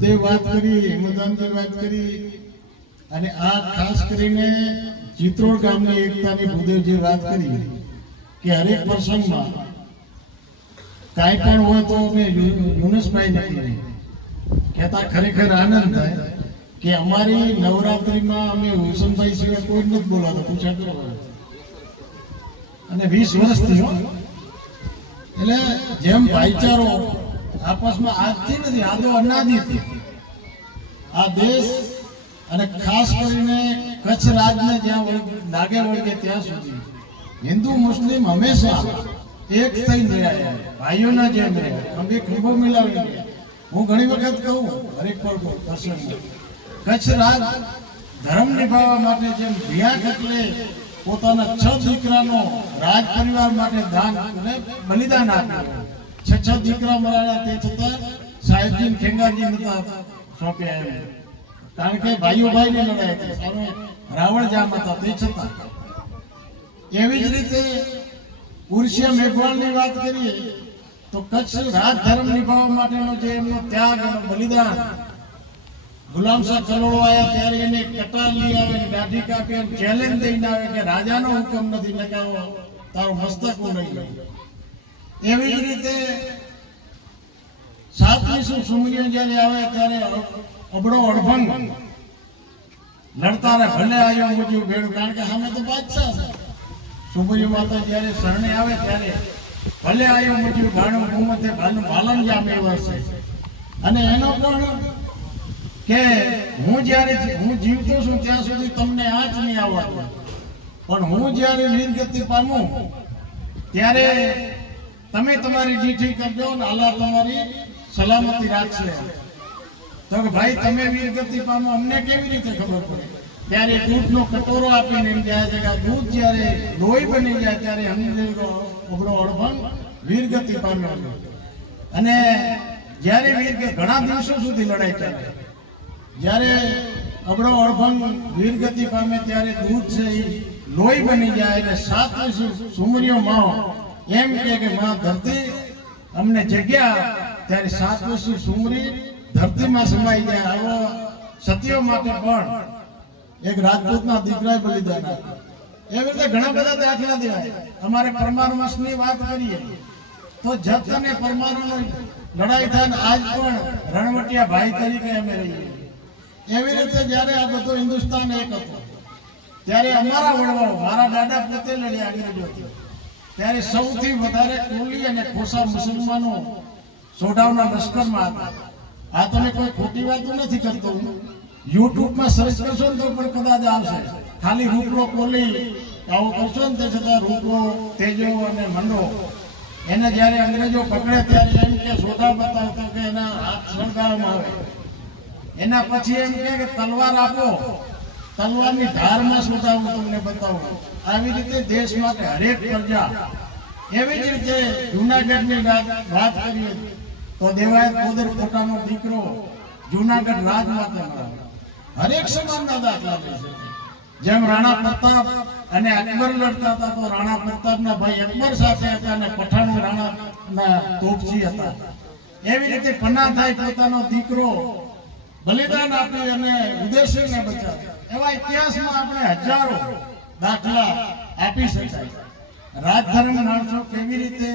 ભૂદેવ વાત કરી, હેમદાનજી વાત કરી, અને આ ખાસ કરીને ચિત્રોડ ગામની એકતાની ભૂદેવજી વાત કરી કે હરેક પ્રસંગમાં કાંઈ પણ હોય તો અમે યુનુસભાઈને કહીએ કહેતા ખરેખર આનંદ થાય કે અમારી નવરાત્રિમાં અમે હુસનભાઈ સિવાય કોઈ નથી બોલાતો પૂછાતો અને 20 વર્ષથી એટલે જેમ ભાઈચારો આપસમાં આજથી નથી, આ તો અનાદિથી આ દેશ અને ખાસ કરીને કચ્છ રાજને જ્યાં લાગે વળગે ત્યાં સુધી હિન્દુ મુસ્લિમ હંમેશા એક થઈ રહ્યા, ભાઈઓના જેમ રહ્યા, અમે ખંભો મિલાવી ગયા. હું ઘણી વખત કહું હરેક પ્રસંગમાં કચ્છ રાજ ધર્મ નિભાવવા માટે જેમ ભિયાક એટલે પોતાના 6 દીકરાનો રાજ પરિવાર માટે દાન અને બલિદાન આપ્યું. 6 દીકરા મરાયા તે છતાં સાહેબજી ખેંગારજી નતા સોંપ્યા એમ, કારણ કે ભાઈઓ ભાઈને લડાઈ હતી, સામે રાવણ જામ હતા તે છતાં. એવી જ રીતે ઉર્ષિયા મેઘવાળની વાત કરીએ તો કચ્છ રાજ ધર્મ નિભાવવા માટેનો જે એમનો ત્યાગ અને બલિદાન, ગુલામ શાહ કલોળો આવ્યા ત્યારે એને કટાર લઈ આવે, દાઢી કાપી અને ચેલેન્જ દઈને આવે કે રાજાનો હુકમ નથી લગાવો, તારો મસ્તક હું લઈ લઉં. એવી જ રીતે સાતમીસું સુમરીઓ જ્યારે આવે ત્યારે અબડો અડભંગ લડતા રહે, ભલે આવ્યો મુજબ ભેડું, કારણ કે સામે તો બાદશાહ છે. સુમરીઓ માતા જ્યારે શરણે આવે ત્યારે ભલે આવ્યો મુજબ ભાણું હુમતે ભાનું પાલન જામે વર્ષે. અને એનો પણ કે હું જીવતો છું ત્યાં સુધી તમને આંચ નહીં આવવા, પણ હું જ્યારે વીરગતિ પામું ત્યારે તમે તમારી ડીઠી કરજો ને અલ્લાહ તમારી સલામતી રાખશે. તો કે ભાઈ તમે વીરગતિ પામો અમને કેવી રીતે ખબર પડે? ત્યારે દૂધનો કટોરો આપીને એમ કહે છે કે દૂધ જ્યારે લોહી બની જાય ત્યારે અમને અબડો અડભંગ વીરગતિ પામ્યો. અને જ્યારે ઘણા દિવસો સુધી લડાઈ ચાલે, જ્યારે અબડો અડભંગ વીરગતિ પામે ત્યારે દૂધ છે એ લોહી બની જાય. એટલે 7 સુમરીઓ માં એમ કે માં ધરતી અમને જગ્યા, ત્યારે 7 સુમરી ધરતીમાં સમાઈ જાય. આવો સતીઓ માટે પણ એક રાજપૂતના દીકરાએ બલિદાન આપ્યું. એવી રીતે ઘણા બધા દાખલા દેવાય. અમારે પરમાર વંશની વાત કરીએ તો જત અને પરમારનો લડાઈ થાય, આજ પણ રણવટિયા ભાઈ તરીકે અમે રહીએ. એવી રીતે જ્યારે આ બધો હિન્દુસ્તાન એક હતો ત્યારે અમારા વડવાઓ, મારા દાદા પોતે લડ્યા અંગ્રેજોથી, ત્યારે સૌથી વધારે કોલી અને ખોસા મુસલમાનો સોઢાવના લશ્કરમાં હતા. આ તમે કોઈ ખોટી વાતો નથી કરતો, યુટ્યુબમાં સર્ચ કરશો ને તો પણ કદાચ આવશે. ખાલી રૂપલો કોલી આવું કરશો ને તે છતાં રૂપલો, તેજો અને મંડો એને જ્યારે અંગ્રેજો પકડે ત્યારે એમ કે સોઢા બતાવતો કે એના હાથ સળગાવવામાં આવે. એના પછી એમ કે તલવાર આપો, તલવારની ધારમાં સોઢા હું તમને બતાવું. આવી રીતે દેશ માટે હરેક પ્રજા. એવી જ રીતે જુનાગઢની વાત કરીએ તો દેવાયત કોદર પોતાનો દીકરો જુનાગઢ રાજ માટે હરેક સમાજના દાખલા લે છે. જેમ રાણા પ્રતાપ અને અકબર લડતા હતા તો રાણા પ્રતાપના ભાઈ અકબર સાથે હતા અને પઠાણ રાણાના તોપજી હતા. એવી રીતે પન્નાભાઈ પોતાનો દીકરો બલિદાન આપી અને ઉદયસિંહને બચાવ્યો. એવા ઇતિહાસમાં આપણે હજારો દાખલા આપી શકાય. રાજધર્મ માણસો કેવી રીતે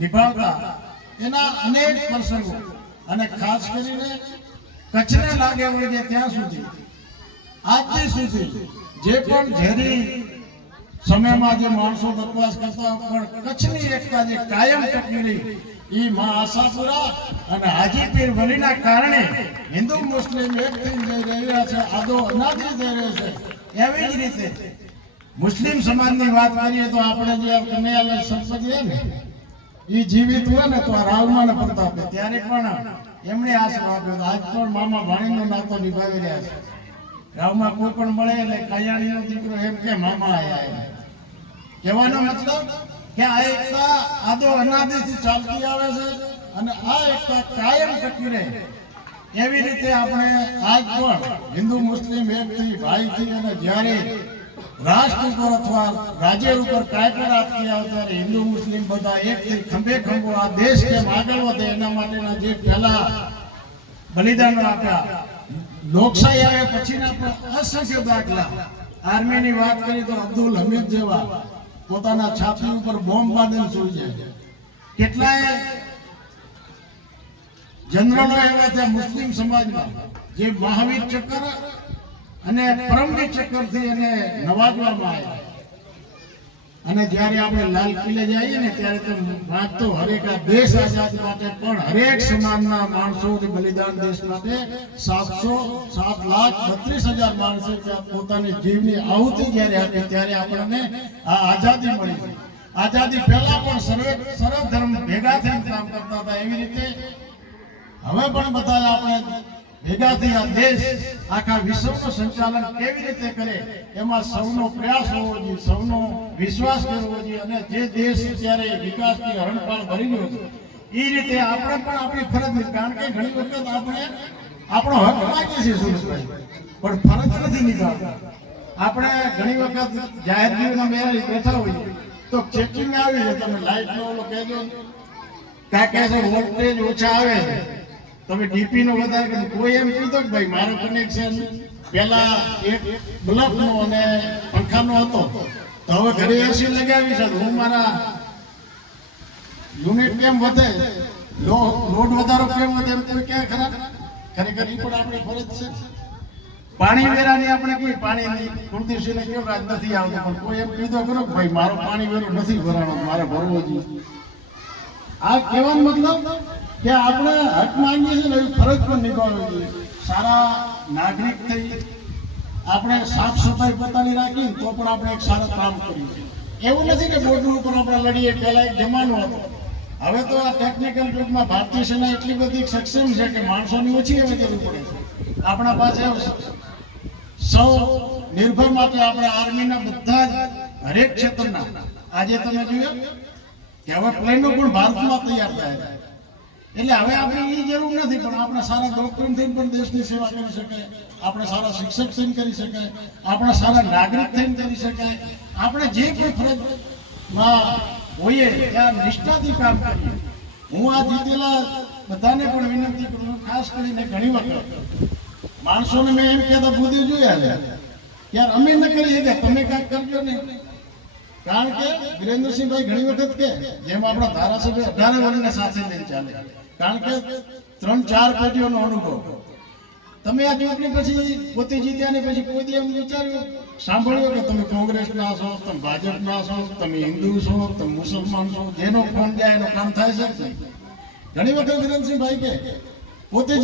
નિભાવતા એના અનેક પ્રસંગો. અને ખાસ કરીને કચ્છને લાગે વળગે ત્યાં સુધી આજથી સુધી જે પણ ઝેરી સમયમાં જે માણસો બકવાસ કરતા પણ કચ્છની એકતા જે કાયમ ટકી રહી એ મા આશાપુરા અને હાજીપીર વલીના કારણે હિન્દુ મુસ્લિમ એક થઈ જઈ રહ્યા છે, આદો અનાદિ જઈ રહ્યો છે. એવી જ રીતે મુસ્લિમ સમાજની વાત કરીએ તો આપણે જે કનૈયાલાલ સરપંચ ને એ જીવિત હોય ને તો રાવમાન પ્રતાપે ત્યારે પણ એમણે આશરો આપ્યો. આજ પણ મામા ભાણીનો નાતો નિભાવી રહ્યા છે. ગામમાં કોઈ પણ મળે એટલે કયાણીનો દીકરો એમ કે મામા આયા. કહેવાનો મતલબ કે આ એકતા આદો અનાદિથી ચાલતી આવે છે અને આ એકતા કાયમ ટકી રહે. એવી રીતે આપણે આજ પણ હિન્દુ મુસ્લિમ એક થઈ ભાઈ થઈ અને જ્યારે રાષ્ટ્ર ઉપર અથવા રાજ્ય ઉપર કાંઈ પણ આપતી આવે ત્યારે હિન્દુ મુસ્લિમ બધા એક થઈ ખંભે ખંભો આ દેશ કેમ આગળ વધે એના માટેના જે પહેલા બલિદાનો આપ્યા, લોકશાહી આવ્યા પછીના પણ અસંખ્ય દાખલા. આર્મીની વાત કરી તો અબ્દુલ હમીદ જેવા પોતાના છાતી ઉપર બોમ્બ બાંધીને સૂઈ જાય. કેટલાય જનરલો એવા છે મુસ્લિમ સમાજમાં જે મહાવીર ચક્ર અને પરમવીર ચક્રથી એને નવાજવામાં આવ્યા. અને જ્યારે આપણે લાલ કિલ્લે જઈએ ને ત્યારે તો વાંચતો હરેક આ દેશ આઝાદ માટે પણ હરેક સમાજના માણસો બલિદાન દેશ માટે 7,32,000 માણસે પોતાની જીવની આહુતિ જ્યારે આપી ત્યારે આપણને આ આઝાદી મળી. આઝાદી પહેલા પણ સર્વ ધર્મ ભેગા થઈને કામ કરતા હતા. એવી રીતે હવે પણ બધા આપણે ભેગા થઈ આ દેશ આખા વિશ્વનું સંચાલન કેવી રીતે કરે એમાં સૌનો પ્રયાસ હોવો જોઈએ, સૌનો વિશ્વાસ કરવો જોઈએ. અને જે દેશ ત્યારે વિકાસની હરણફાળ ભરી રહ્યો છે એ રીતે આપણે પણ આપણી ફરજ નથી. કારણ કે ઘણી વખત આપણે આપણો હક માગીએ છીએ સુરેશભાઈ, પણ ફરજ નથી નિભાવતા. આપણે ઘણી વખત જાહેર જીવનમાં બેઠા હોઈએ તો ચેકિંગ આવી છે, તમે લાઈટ નો ઓલો કહેજો કાંઈ કહે છે વોલ્ટેજ ઓછા આવે છે, તમે ડીપી નો વધારે, કોઈ એમ કીધું કે ભાઈ મારું કનેક્શન પેલા એક બલ્બ નો અને પંખાનો હતો તો હવે ઘરે એસી લગાવી છે. હું મારા યુનિટ કેમ વધે, લોડ વધારો કેમ વધે એમ કોઈ ક્યાં ખરા? ખરેખર એ પણ આપણી ફરજ છે. પાણી વેરાની આપણે કોઈ પાણી કુલદીપસિંહને કેવું આજ નથી આવતું, પણ કોઈ એમ કીધો ખરો કે ભાઈ મારો પાણી વેરો નથી ભરાણો, મારે ભરવો જોઈએ. આ કહેવાનો મતલબ કે આપણે હક માંગીએ છીએ ને એવી ફરજ પણ નિભાવવી જોઈએ. સારા નાગરિક થઈ આપણે સાફ સફાઈ પોતાની રાખીને તો પણ આપણે એક સારું કામ કર્યું. એવું નથી કે બોર્ડર ઉપર આપણે લડીએ, પહેલા એક જમાનો હતો. હવે તો આ ટેકનિકલ યુગમાં ભારતીય સેના એટલી બધી સક્ષમ છે કે માણસોની ઓછી હવે જરૂર પડે છે. આપણા પાસે સૌ નિર્ભર માટે આપણે આર્મીના બધા જ હરેક ક્ષેત્રના આજે તમે જોયું કે હવે પ્લેનો પણ ભારતમાં તૈયાર થાય છે. એટલે હવે આપણે એ જરૂર નથી, પણ આપણે સારા ડોક્ટર થઈને પણ દેશની સેવા કરી શકાય, આપણે સારા શિક્ષક થઈને કરી શકાય, આપણે સારા નાગરિક થઈને કરી શકાય. આપણે જે કોઈ ફરજમાં હોઈએ ત્યાં નિષ્ઠાથી કામ કરીએ. હું આ જીતેલા બધાને પણ વિનંતી કરું, ખાસ કરીને ઘણી વખત માણસોને મેં એમ કહેતા બુદ્ધિ જોયા છે યાર અમે ન કરીએ કે તમે કાંઈક કરજો ને. કારણ કે વિરેન્દ્રસિંહભાઈ ઘણી વખત કે જેમ આપણા ધારાસભ્ય 18 વર્ષને સાથે લઈને ચાલે, કારણ કે 3-4 પેઢીઓનો અનુભવ. તમે આ ચૂંટણી પછી પોતે જીત્યા ને પછી કોઈ એમ વિચાર્યું સાંભળ્યું કે તમે કોંગ્રેસના છો, તમે ભાજપના છો, તમે હિન્દુ છો, તમે મુસલમાન છો, જેનો ફોન જાય એનું કામ થાય છે. ઘણી વખત વિરેન્દ્રસિંહભાઈ કે પોતે